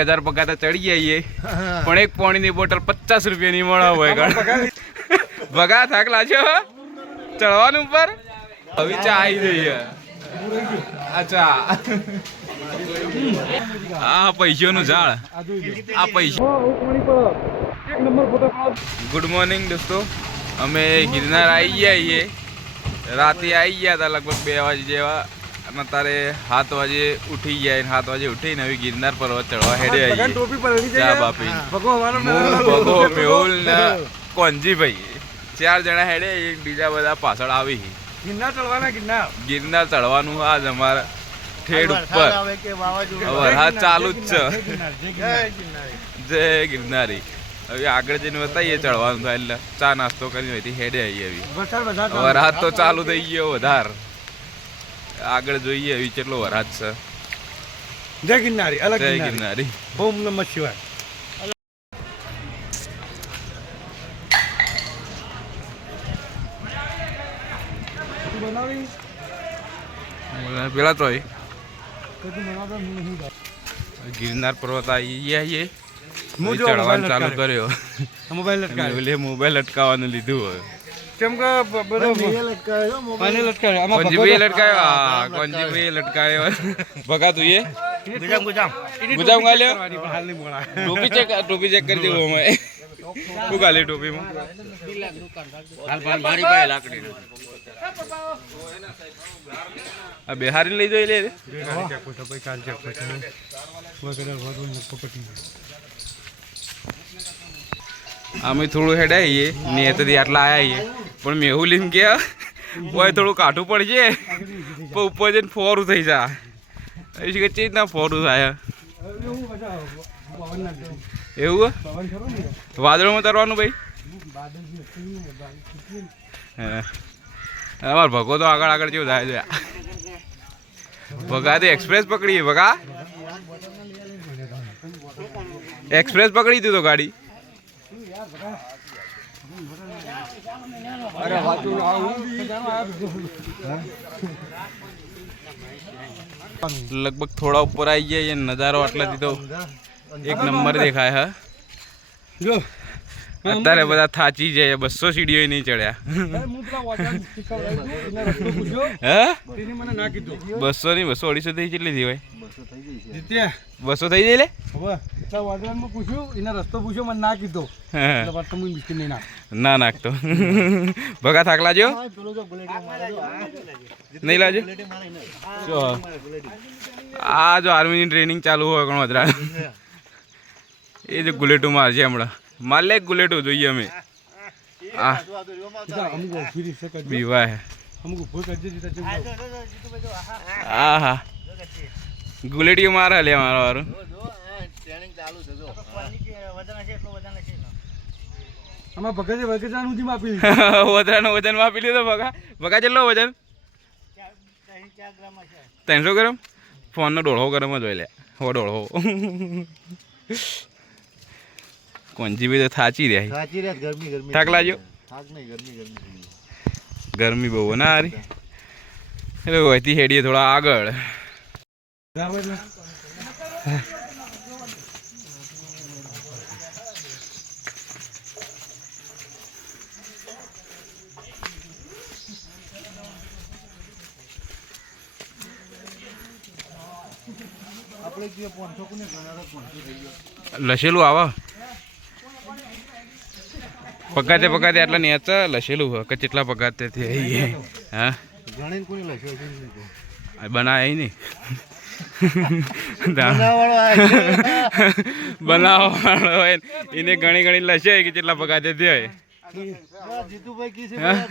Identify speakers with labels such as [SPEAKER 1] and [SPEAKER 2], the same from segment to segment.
[SPEAKER 1] હજાર પગાર તો ચડી જઈએ પણ એક પાણીની બોટલ પચાસ રૂપિયાની મળા હોય ભગા થાક લાગ્યો ચડવાનું ઉપર હવે ચા આવી જઈએ અચ્છા આ પૈસાનું ઝાડ. આ પૈસા ગુડ મોર્નિંગ દોસ્તો. અમે ગિરનાર આવી ગયા છીએ રાતે આવી ગયા હતા લગભગ બે વાગે જેવા. અને અત્યારે સાત વાગે ઉઠી ગયા સાત વાગે ઉઠીને હવે ગિરનાર પર્વત ચડવા હેડે
[SPEAKER 2] ટોપી પહેરવી
[SPEAKER 1] ચા બાપી. ભગો મેહુલ ને કોંજીભાઈ ચાર જણા હેડે એક બીજા બધા પાછળ આવી.
[SPEAKER 2] ગિરનાર ચડવાના ગિરનાર?
[SPEAKER 1] ગિરનાર ચડવાનું આજ અમારે ઠેડ ઉપર. વરસાદ ચાલુ જ છે. જય ગિરનારી. હવે આગળ જઈને બતાવીએ ચડવાનું થાય એટલે ચા નાસ્તો કરીને હેડે આવી આવી
[SPEAKER 2] વરસાદ
[SPEAKER 1] તો ચાલુ થઈ ગયો વધાર. આગળ જોઈએ એવી કેટલો વરાજ છે.
[SPEAKER 2] જય ગિરનારી અલગ
[SPEAKER 1] જય
[SPEAKER 2] ગિરનારી. ઓમ નમઃ શિવાય.
[SPEAKER 1] પેલા તો. ગિરનાર પર્વત આવી ગયા છીએ
[SPEAKER 2] હું
[SPEAKER 1] અહીં
[SPEAKER 2] જો
[SPEAKER 1] ચડવાનું ચાલુ કર્યો.
[SPEAKER 2] મોબાઈલ
[SPEAKER 1] અટકાવવાનું લીધું હોય.
[SPEAKER 2] કેમ કે બધો મને લટકાવ્યો આમાં ભગવાન-
[SPEAKER 1] લટકાયો? હા કોંજીભાઈ લટકાયો. ભગા તું એ
[SPEAKER 2] ગુજામ ગુજામ.
[SPEAKER 1] ગુજામ ગાલ્યો? ટોપી ચેક ટોપી ચેક કરી દેવું અમે. શું ગાલી ટોપીમાં? આ બિહારી લઈ જોઈ લે. અમે થોડું હેડાઈએ ને એથી આટલા આયા પણ મેહુલ લીમ ગયા હોય થોડું કાઠું પડશે પણ ઉપર જઈને ફોરું થઈ જા. એ કે ચીજ ના ફોરું થાય
[SPEAKER 2] એવું?
[SPEAKER 1] વાદળમાં તરવાનું ભાઈ? અમાર ભગો તો આગળ આગળ જેવું થાય છે. ભગા તો એક્સપ્રેસ પકડી, ભગા. એક્સપ્રેસ પકડી દીધો ગાડી.
[SPEAKER 2] અરે.
[SPEAKER 1] લગભગ થોડા ઉપર આવી ગયા નજારો આટલાથી તો એક નંબર દેખાય હા.
[SPEAKER 2] જો.
[SPEAKER 1] અત્યારે બધા થાચી જાય બસો સીડીઓ નહીં ચડ્યા.
[SPEAKER 2] અરે હું પેલા વાંચવાનું શીખવાડું છું. એને રસ્તો પૂછ્યો.
[SPEAKER 1] હે?
[SPEAKER 2] તેને મને ના કીધું.
[SPEAKER 1] બસો ની બસો અઢીસો થઈ કેટલી થઈ ભાઈ બસો થઈ જાય લે
[SPEAKER 2] હવે પેલા વાંચવાનું પૂછ્યું એને રસ્તો પૂછ્યો મને ના નહીં
[SPEAKER 1] નાખતો. ભગા થાક લાજો. નહીં લાજો આ જો આર્મીની ટ્રેનિંગ ચાલુ હોય ઘણો વધરા એ જો ગુલેટુમાં મારશે હમણાં. માર ગુલેટો જોઈએ અમે. આ. બીવાય. આ હા ગુલેટીઓ મારે લે મારો વારું
[SPEAKER 2] આમાં ભગતે વગેજાનું જી માપી.
[SPEAKER 1] વધારાનું વજન માપી લીધો ભગા. ભગા કેટલો વજન? ત્રણસો ગ્રામ? ફોનનો ડોળો ગરમ જ હોય લે. હો દોઢો કોંજી બી તો થાચી રહ્યા
[SPEAKER 3] થાચી રહ્યા ગરમી ગરમી
[SPEAKER 1] થાક લાગ્યો?
[SPEAKER 3] થાક નહીં ગરમી ગરમી
[SPEAKER 1] ગરમી બહુ ના હારી એટલે વહેતી હેડીએ થોડા આગળ.
[SPEAKER 2] લસેલું ને?
[SPEAKER 3] આપણે જે પાંચસો કોને ગણાડો પાંચસો થઈ ગયો
[SPEAKER 1] લસેલું આવા પગાતે પગાતે આટલા નેચ લસેલું હોય કે કેટલા પગાતે થી હા?
[SPEAKER 3] જાણીને કોને નહીં તો.
[SPEAKER 1] આ બનાય નહીં.
[SPEAKER 3] બનાવવાળો
[SPEAKER 1] હોય એને ઘણી ઘણી લશે કે કેટલા પગાતે થયા
[SPEAKER 3] હોય. જીતુભાઈ કી છે બનાવ-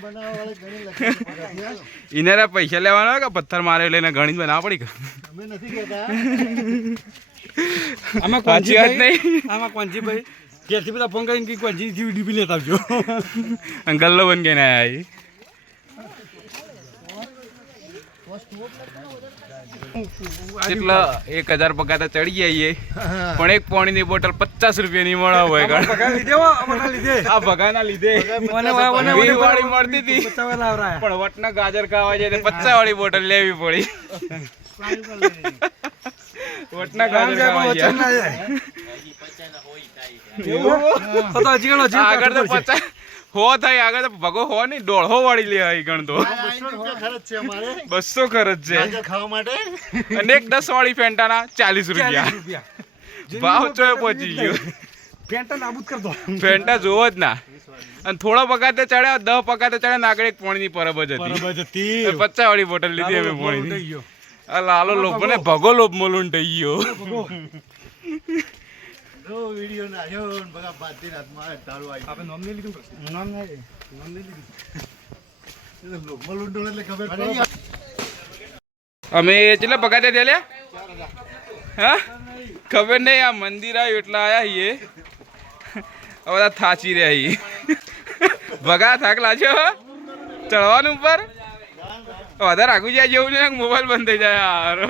[SPEAKER 3] બનાવવાવાળે ગણી લખ્યો છે.
[SPEAKER 1] એને પૈસા લેવાના હોય કે પથ્થર મારે એટલે એને ઘણી જ બનાવવા પડી કે?
[SPEAKER 3] અમે નથી કહેતા.
[SPEAKER 2] આમાં
[SPEAKER 1] સાચી વાત
[SPEAKER 2] કોંજીભાઈ
[SPEAKER 1] નહીં.
[SPEAKER 2] આમાં કોંજીભાઈ બધા ફોન કરીને કે કોંજી થી ડીપી લેતા આવજો.
[SPEAKER 1] અંકલ લો બન કે ના કેટલા એક હજાર પગાતા તો ચડી જઈએ પણ એક પાણીની બોટલ પચાસ રૂપિયાની મળવા હોય આ ભગાના લીધે. વાળી મળતી હતી. પણ વટના ગાજર ખાવા જાય પચાસ વાળી બોટલ લેવી પડી. વટના ગાજર ખાવા ગયા. આગળ તો પચાસ હો થાય આગળ તો ભગો હો નહીં દોઢો વાળી લે અહીં ગણતો
[SPEAKER 3] ખર્ચ છે અમારે.
[SPEAKER 1] બસો ખર્ચ છે.
[SPEAKER 3] ખાવા માટે.
[SPEAKER 1] અને એક દસ વાળી ફેન્ટાના ચાલીસ રૂપિયા. ભાવ ચોય પહોંચી ગયો.
[SPEAKER 2] પેન્ટા નાબૂદ કર દો.
[SPEAKER 1] ફેન્ટા જોવો જ ના. અને થોડો પગાર તે ચડ્યા દસ પગાર તે ચડ્યા નાગડે આગળ એક પોણીની પરબ જ હતી. પચાસ વાળી બોટલ લીધી અમે પોણીની. આ લાલો લોભ ને ભગો લોભ મોલું થઈ ગયો.
[SPEAKER 3] જો વીડિયો નાખ્યો ને બધા બાદની રાતમાં તારું આવી
[SPEAKER 2] આપણે નામ નહીં લીધું નામ નહીં નામ નહીં લીધું.
[SPEAKER 3] લોકમાં લૂંટો એટલે ખબર પડે.
[SPEAKER 1] અમે કેટલા પગાર તે લ્યા? હા? ખબર નહીં આ મંદિર આવ્યું એટલે આયા છીએ. આ બધા થાચી રહ્યા છીએ. ભગા થાક છો ચડવાનું ઉપર? વધારે આગુ જાય જેવું ને મોબાઈલ બંધ થઈ જાય હારો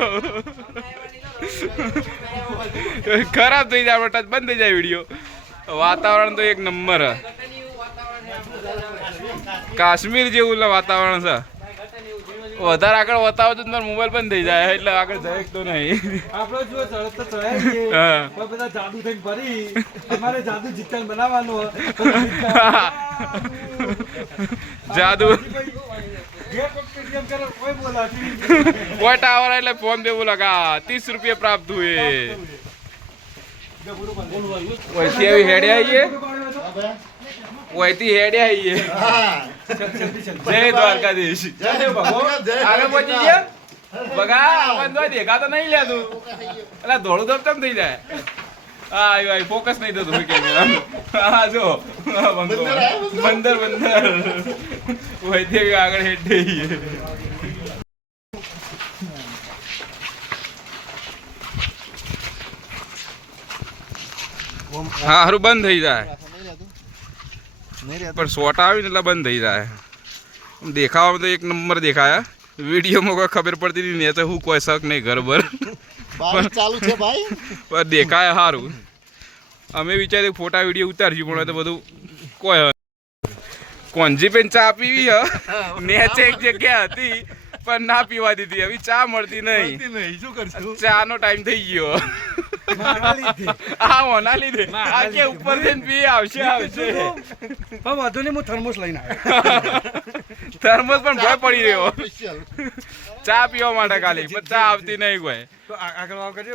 [SPEAKER 1] ખરાબ થઈ જાય ટચ બંધ થઈ જાય વીડિયો વાતાવરણ તો એક નંબર હ. કાશ્મીર જેવું વાતાવરણ છે. વધારે આગળ બતાવો તો તમારો મોબાઈલ બંધ થઈ જાય એટલે આગળ જાય તો નહીં.
[SPEAKER 2] આપણે જો સરસ તો
[SPEAKER 1] હા.
[SPEAKER 2] બધા જાદુ થઈને ફરી. અમારે જાદુ જીતન બનાવવાનો
[SPEAKER 1] જાદુ.
[SPEAKER 2] કોઈ
[SPEAKER 1] ટાવર એટલે ફોન દેવું લગા. ત્રીસ રૂપિયા પ્રાપ્ત હુએ આવી હેડે આવીએ ઓયથી હેડે આવીએ જય દ્વારકાધીશ. આગળ પહોંચી ગયા? બગા દેખા તો નહીં લે તું. એટલે ધોળું ધપ કેમ થઈ જાય? હા આવ્યું આવ્યું ફોકસ નહીં થતું હોય કેમેરા હા જો બંદર બંદર વૈદ્ય આગળ હેડ હા હારું બંધ થઈ જાય પણ શોટ આવી ને એટલે બંધ થઈ જાય દેખાવામાં તો એક નંબર દેખાયા વિડીયોમાં કોઈ ખબર પડતી નહીં ને તો હું કોઈ શક નહીં ઘરબર
[SPEAKER 3] બારિશ ચાલુ છે ભાઈ?
[SPEAKER 1] પણ દેખાય સારું અમે વિચાર્યું ફોટા વીડિયો ઉતારશું પણ તો બધું કોઈ કોંજી પેન ચા પીવી હ? નેચે એક જગ્યા હતી પણ ના પીવા દીધી. હવે ચા મળતી નહીં.
[SPEAKER 3] નહીં. શું કરશું?
[SPEAKER 1] ચા નો ટાઈમ થઈ ગયો. આ ઓના લીધે. આ કે ઉપર જઈને પી આવશે આવશે.
[SPEAKER 2] પણ વાંધો નહીં હું થર્મોસ લઈને આવ્યો.
[SPEAKER 1] થર્મોસ પણ ભય પડી રહ્યો. ચા પીવા માટે ખાલી પણ ચા આવતી નહીં કોઈ.
[SPEAKER 2] આગળ આવ કરજો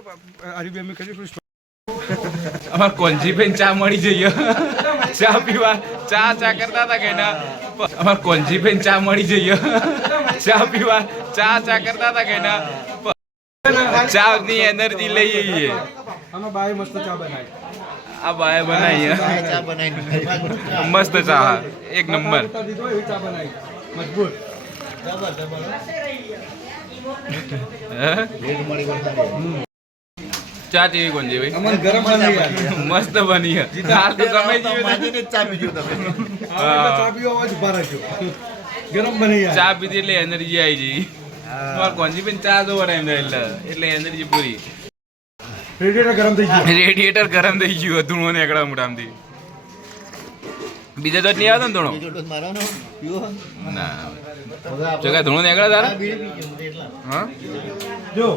[SPEAKER 2] હરીબી અમે કરીશું
[SPEAKER 1] અમાર કોંજી બેન ચા મળી જઈએ ચા પીવા ચા ચા કરતા હતા કે ના? અમાર કોંજી બેન ચા મળી જઈએ ચા પીવા ચા ચા કરતા હતા કે ના? ચા ની એનર્જી લઈ જઈએ
[SPEAKER 2] અમે બાય મસ્ત ચા બનાવી.
[SPEAKER 1] આ બાય બનાવી.
[SPEAKER 3] ચા બનાવી.
[SPEAKER 1] મસ્ત ચા એક નંબર.
[SPEAKER 2] ચા બનાવી. મજબૂત.
[SPEAKER 1] ચા કેવી કોણ ભાઈ
[SPEAKER 2] અમને ગરમ
[SPEAKER 1] મસ્ત બની હાલ તો તમે જીવે
[SPEAKER 3] ચા પીજો તમે.
[SPEAKER 2] ચા પીવા અવાજ ઊભા રહેજો ગરમ બની
[SPEAKER 1] ચા પીધી એટલે એનર્જી આવી જઈ. તમારે કોંજી બેન ચા જોવા ટાઈમ એટલે. એટલે એનર્જી પૂરી.
[SPEAKER 2] રેડિયેટર ગરમ થઈ ગયું.
[SPEAKER 1] રેડિયેટર ગરમ થઈ ગયું ધૂણો નીકળ્યા મોટામાંથી બીજા તો નહીં આવતો ને ધૂણો? ના. જો કે ધૂણો નીકળે તારા? હા?
[SPEAKER 2] જો.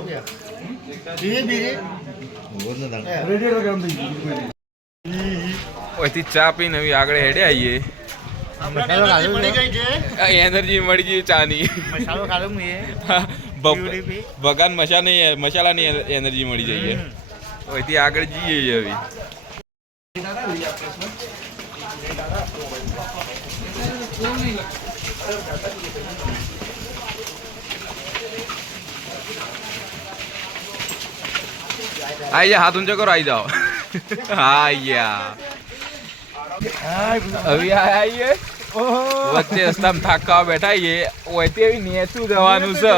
[SPEAKER 1] ઓયથી ચા પીને હવે આગળ હેડે આવીએ એનર્જી મળી ગઈ ચાની. ભગવાન મસાલા મસાલાની એનર્જી મળી જઈએ ઓયથી આગળ જઈએ હવે. આઈ જા હાથ ઊંચો કરો આઈ જાઓ હા યા હવે આઈએ વચ્ચે રસ્તામાં થાકવા બેઠા છીએ ઓયથી એવી નેચું જવાનું છે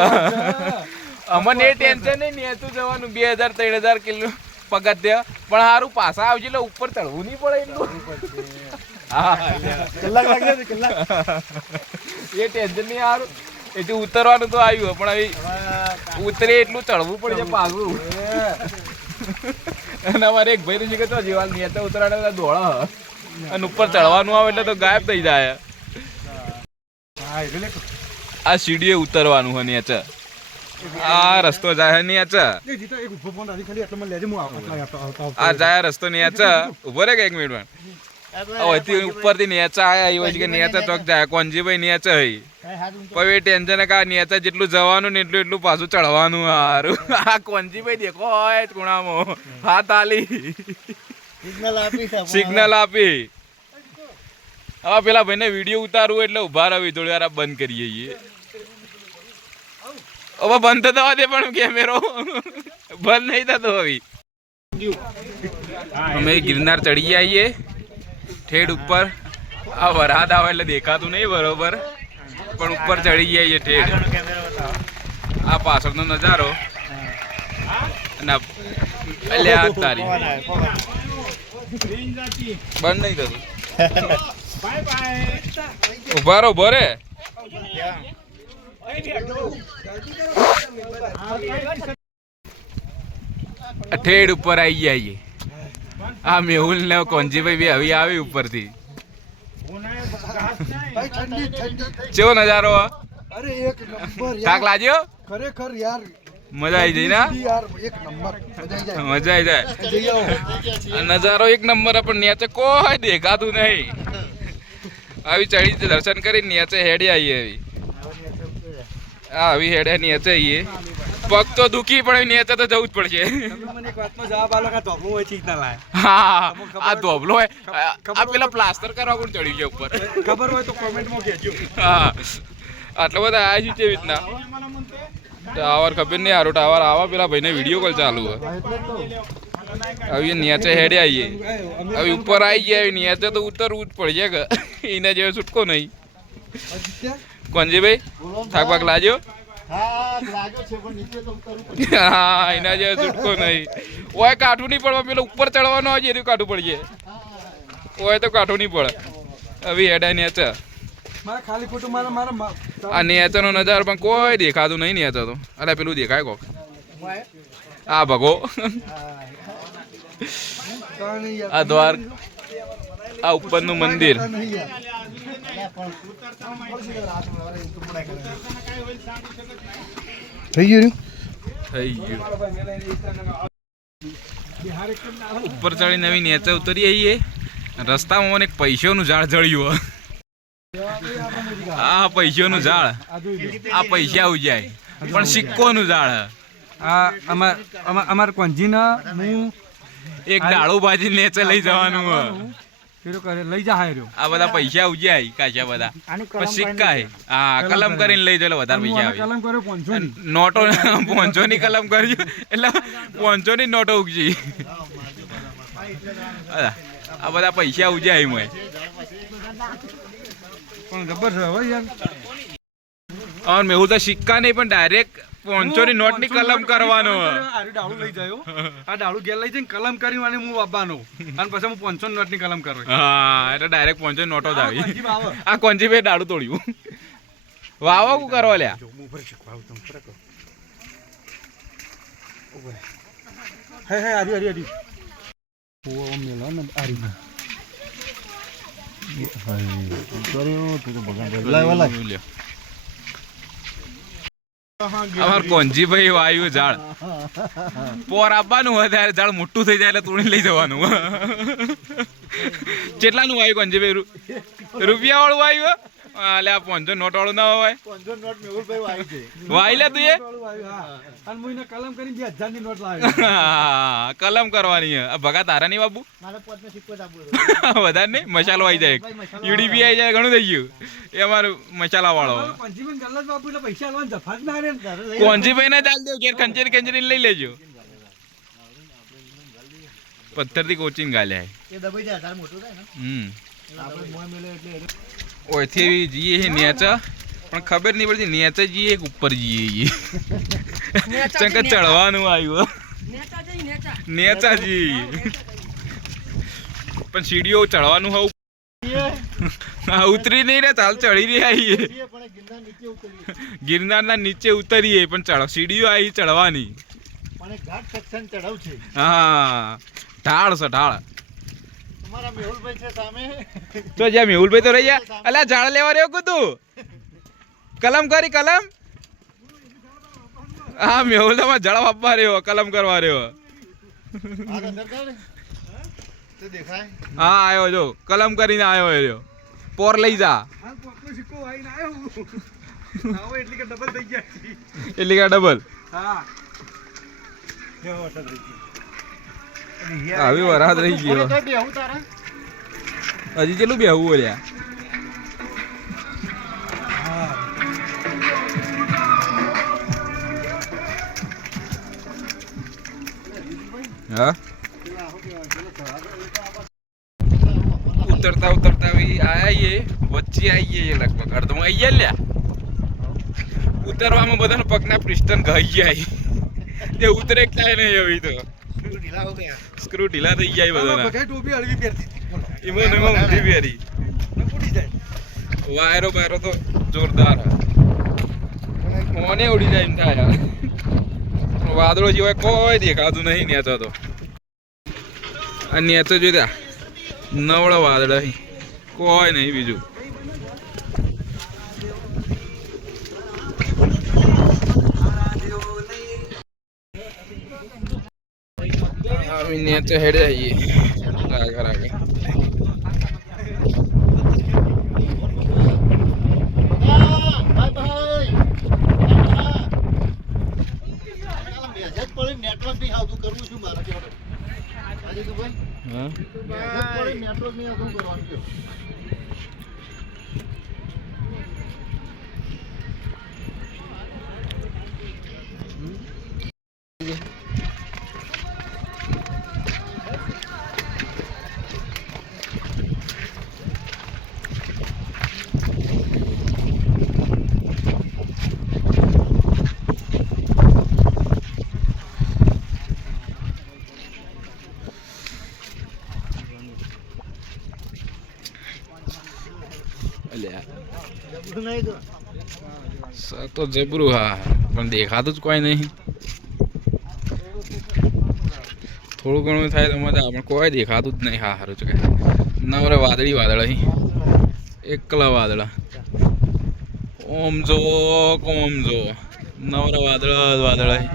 [SPEAKER 1] અમને એ ટેન્શન નહીં નેચું જવાનું બે હજાર ત્રણ હજાર કિલો પગથિયા પણ સારું પાછા આવજે એટલે ઉપર ચડવું નહીં પડે એટલું
[SPEAKER 3] કલાક લાગે છે કલાક.
[SPEAKER 1] એ ટેન્શન નહીં સારું એટલે ઉતરવાનું તો આવ્યું પણ હવે ઉતરે એટલું ચડવું પડે છે પાછું. અને અમારે એક ભાઈ છે કે તો જીવાલ નેતા ઉતરાડે એટલે દોડા અને ઉપર ચડવાનું આવે એટલે તો ગાયબ થઈ જાય. આ સીડીએ ઉતરવાનું હોય નેચે આ રસ્તો જાય
[SPEAKER 2] નહીં આવતા આવતા
[SPEAKER 1] આ જાય રસ્તો નેચ ઊભો રે કે એક મિનિટ અહીંથી ઉપરથી નેચા આયા એ હોય કે નેચા ચોક જાય કોનજીભાઈ નેચા હઈ પછી ટેન્શન કા નેચા જેટલું જવાનું ને એટલું એટલું પાછું ચડવાનું હારું. આ કોનજીભાઈ દેખો હોય ખૂણામાં. હાથ આલી.
[SPEAKER 3] સિગ્નલ આપી
[SPEAKER 1] સિગ્નલ આપી. હવે પેલા ભાઈને વીડિયો ઉતારવું એટલે ઊભા રહી થોડી વાર બંધ કરીએ છીએ હવે બંધ થવા દે પણ કેમેરો. બંધ નહીં થતો હવે. અમે ગિરનાર ચડી આવીએ ઠેડ ઉપર. આ વરાદ આવે એટલે દેખાતું નહીં બરોબર. પણ ઉપર ચડી જઈએ ઠેડ આ પાછળનો નજારો. અને આ- અલ્યા આ તારી. બંધ નહીં થતું. ઊભા રહો ભરે ઠેડ ઉપર આવી જઈએ આ મેહુલ ને કોંજીભાઈ બી આવી આવી ઉપરથી. કેવો નજારો?
[SPEAKER 3] અરે એક નંબર
[SPEAKER 1] થાક લાગ્યો?
[SPEAKER 3] ખરેખર યાર.
[SPEAKER 1] મજા આવી જઈ ના?
[SPEAKER 3] મજા આવી
[SPEAKER 1] જાય.
[SPEAKER 3] આવો
[SPEAKER 1] નજારો એક નંબર પણ નીચે કોઈ દેખાતું નહીં. આવી ચડી દર્શન કરી નીચે હેડી આવીએ આવી આવી હેડે નીચે આવીએ પગ તો દુખી પણ નીચે તો જવું જ પડશે.
[SPEAKER 2] મને એક વાતનો જવાબ આલો કે ધોબલું હોય ચીજ ના લાય
[SPEAKER 1] હા આ ધોબલો હોય. આ- આ પેલા પ્લાસ્ટર કરવા કોણ ચડી ગયા ઉપર?
[SPEAKER 2] ખબર હોય તો કોમેન્ટમાં કહેજો.
[SPEAKER 1] હા. આટલા બધા આયા છે કેવી રીતના? ટાવર ખબર નહીં હારો ટાવર આવા પેલા ભાઈને વીડિયો કોલ ચાલુ હોય. હવે નીચે હેડે આવીએ હવે ઉપર આવી ગયા નીચે તો ઉતરવું જ પડશે કે. એને જેવો છૂટકો નહીં.
[SPEAKER 3] અદિત્ય
[SPEAKER 1] થાક બાક લાગ્યો?
[SPEAKER 3] હા લાગ્યો છે પણ નીચે તો ઉતરવું પડશે.
[SPEAKER 1] હા એના જેવો છૂટકો નહીં. ઓય કાઠું નહીં પડવા પેલો ઉપર ચડવાનો હોય એનું કાઠું પડશે ઓય તો કાઠું નહીં પડે. હવે હેડા નીચે
[SPEAKER 2] મારે ખાલી ખોટું મારા મારા
[SPEAKER 1] આ નેચરનો નજારો પણ કોઈ દેખાતું નહીં નેચર તો. અરે પેલું દેખાય કોક? આ ભગો. આ દ્વાર આ ઉપરનું મંદિર.
[SPEAKER 3] થઈ ગયું
[SPEAKER 1] થઈ ગયું. ઉપર ચડી નવી નેચે ઉતરી આવીએ રસ્તામાં મને પૈસોનું ઝાડ જળ્યું આ પૈસાનું ઝાડ.
[SPEAKER 2] આ પૈસા
[SPEAKER 1] આવી જાય. ઉજાય પણ સિક્કોનું ઝાડ.
[SPEAKER 2] આ અમાર અમાર અમાર કોંજીના હું
[SPEAKER 1] એક ડાળું ભાજી નેચે લઈ જવાનું
[SPEAKER 2] લઈ જા હાર્યો
[SPEAKER 1] આ બધા પૈસા ઉજાય કાચા બધા. પણ સિક્કા હે હા કલમ કરીને. લઈ જાય વધારે પૈસા આવે
[SPEAKER 2] કલમ કર્યો પાંચસો
[SPEAKER 1] નોટો પોંચો ની કલમ કર્યું એટલે પોંચો ની નોટો ઉગજી. આ બધા પૈસા
[SPEAKER 2] પણ જબર છે હો યાર.
[SPEAKER 1] और મેહુલ તો સિક્કા નહીં પણ ડાયરેક્ટ પોંચો ની નોટની કલમ કરવાનો
[SPEAKER 2] આરે ડાળું લઈ જાયો. આ ડાળું ઘેર લઈ જઈને કલમ કરી અને હું વાપવાનો અને પછી હું પાંચસો નોટની કલમ કરું.
[SPEAKER 1] હા એટલે ડાયરેક્ટ પોંચો નોટો જ આવી. આ કોંજી ભાઈ ડાળું તોડ્યું વાવા કુ કરવા લ્યા.
[SPEAKER 2] હું હે હે આરી આરી આરી ઓ મેલો ને આરી
[SPEAKER 3] લાય લાય.
[SPEAKER 1] લ્યો. અમાર કોંજીભાઈ વાયુ ઝાડ. પોર આપવાનું હોય ત્યારે ઝાડ મોટું થઈ જાય એટલે તોડી લઈ જવાનું. કેટલાનું વાયુ કોંજીભાઈ? ભાઈ રૂપિયા વાળું વાયુ? અલે આ પાંચસો નોટ વાળું ના હોય.
[SPEAKER 3] પંદર નોટ મેહુલભાઈ આવી છે.
[SPEAKER 1] વાય લે તું એ.
[SPEAKER 2] અને હું. એને કલમ કરી બે હજારની નોટ લાવ્યો
[SPEAKER 1] કલમ કરવાની આ ભગા તારા નહીં બાબુ?
[SPEAKER 3] મારે પોતને સિક્કો જ
[SPEAKER 1] વધારે નહીં? મસાલો આવી જાય યુડીપી આવી. જાય ઘણું થઈ ગયું. એ અમારું મસાલા વાળો
[SPEAKER 2] પંચીબેન ગલ્લા બાપુ એટલે પૈસા આલવાનું જફા ના રે. ને.
[SPEAKER 1] ને ચાલ દેવ ઘેર કંચેરી કંચેરી લઈ લેજો. પથ્થરથી કોચિંગ ગાલ્યા.
[SPEAKER 3] એ દબાઈ જાય તાર મોટું થાય ને?
[SPEAKER 1] હમ.
[SPEAKER 3] આપણે મોય મેલે એટલે
[SPEAKER 1] ઓયથી જઈએ છે નેચા પણ ખબર નહીં પડતી નેચા જઈએ કે ઉપર જઈએ ચંક ચડવાનું આવ્યું નેચા જઈએ પણ સીડીઓ ચડવાનું હોવું હા ઉતરી નહીં રે ચાલ ચડી રહી આવીએ
[SPEAKER 3] છીએ ગિરનાર નીચે
[SPEAKER 1] ગિરનારના નીચે ઉતરીએ પણ ચડ સીડીઓ આવી ચડવાની હા ઢાળ છે ઢાળ
[SPEAKER 3] તમારા મેહુલભાઈ છે સામે
[SPEAKER 1] તો જ્યાં મેહુલભાઈ તો રહી ગયા. અલ્યા ઝાડ લેવા રહ્યો કુતું કલમ કરી કલમ? હા મેહુલ તો ઝાડ આપવા રહ્યો કલમ કરવા રહ્યો.
[SPEAKER 3] આગળ સરકાર ને? તે દેખાય.
[SPEAKER 1] હા આવ્યો જો. કલમ કરીને આવ્યો એ રહ્યો. પોર લઈ જા.
[SPEAKER 2] હાલ પોકનો સિક્કો વાઈને આવ્યો આવો એટલે કે ડબલ થઈ ગયા છે.
[SPEAKER 1] એટલે કે ડબલ
[SPEAKER 2] હા કેવો વરસાદ રહી ગયો
[SPEAKER 1] આવી વરાત રહી ગયો હજી કેટલું બેહવું બોલ્યા
[SPEAKER 2] હા?
[SPEAKER 1] ઉતરતા ઉતરતા આવીએ આયા વચ્ચે આવીએ લગભગ. અડધો આવી ગયા લ્યા? ઉતરવામાં બધાના પગના પ્રિસ્ટન ગઈ જાય તે ઉતરે ક્યાંય નહીં આવી તો. સ્ક્રૂ ઢીલા થઈ ગયા
[SPEAKER 2] બધા
[SPEAKER 1] બધાના.
[SPEAKER 2] ટોપી હળવી પહેરતી હતી.
[SPEAKER 1] એમાં એમાં ઊંધી પહેરી.
[SPEAKER 2] ઉડી જાય.
[SPEAKER 1] વાયરો બાયરો તો જોરદાર. મોને ઉડી જાય એમ થાય વાદળો સિવાય કોઈ દેખાતું નહીં નેચો તો. આ નેચો જોઈ નવળો વાદળો કોઈ નહીં બીજું. અમે નેચે હેડે આવીએ આગળ આગળ
[SPEAKER 3] નેટવર્ક નહીં આવતું કરવું
[SPEAKER 1] અલ્યા
[SPEAKER 3] તો.
[SPEAKER 1] જબરું હા પણ દેખાતું જ કોઈ નહીં. થોડું ઘણું થાય તો મજા પણ કોઈ દેખાતું જ નહીં. હા સારું છે નવરે વાદળી વાદળ અહીં એકલા વાદળા. ઓમ જો કોમ જો. નવરા વાદળ વાદળ અહીં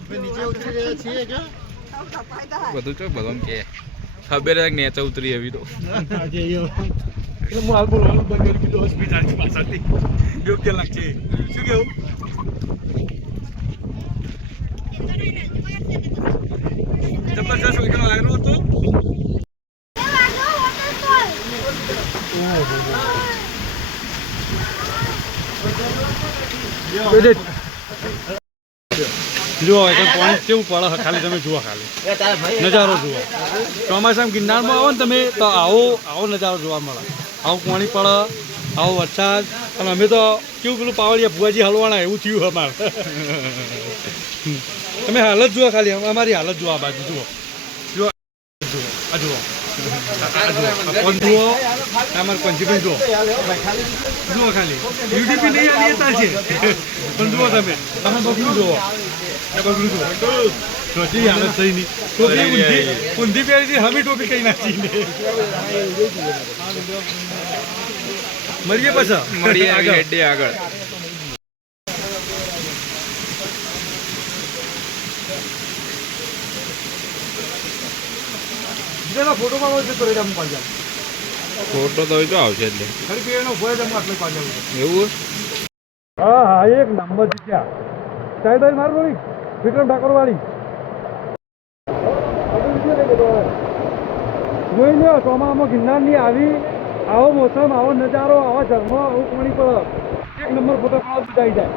[SPEAKER 3] ભાઈ નીચે ઉતરી રહ્યા છીએ કે
[SPEAKER 1] બધું ચો બધું કે. ખબર છે નેચા ઉતરી આવી તો.
[SPEAKER 2] એટલે હું હાલ બોલવાનું બંધ કરી દીધું હોસ્પિટલની પાછળથી. યોગ્ય લાગશે. શું કેવું? જબરજસ્ત હતો? જુઓ, એ પાણી કેવું પડે ખાલી તમે જુઓ ખાલી. નજારો જુઓ. ચોમાસામાં ગિરનારમાં આવો ને તમે, તો આવો આવો નજારો જોવા મળે. આવું પાણી પડે, આવો વરસાદ, અને અમે તો કેવું પેલું પાવડિયા ભુવાજી હલવાના, એવું થયું અમારે. તમે હાલત જુઓ ખાલી અમારી હાલત જુઓ આ બાજુ, જુઓ. જુઓ. જુઓ. આ જુઓ. જુઓ. પંચી પંચીભાઈ જુઓ. જુઓ ખાલી. યુડીપી નહીં આલી ચાલશે પણ જુઓ તમે. તમે બગડું જુઓ. બગડું જુઓ. હાલત થઈ નહીં ટોપી ઊંધી હમી ટોપી કઈ નાખી મળીએ પાછા.
[SPEAKER 1] મળીએ
[SPEAKER 2] આગળ.
[SPEAKER 1] આગળ.
[SPEAKER 2] ફોટો પાડો છે તો રેડા હું પાડ્યા
[SPEAKER 1] ફોટો તો જો આવશે એટલે એવું
[SPEAKER 2] હા? હા એક નંબર છે ત્યાં. સાઈડ માર થોડી વિક્રમ ઠાકોર વાળી જોઈ લ્યો ચોમામાં ગિરનારની આવી આવો મોસમ આવો નજારો આવો ધર્મો આવું પાણી પડે એક નંબર ફોટો પાડો જાય જાય.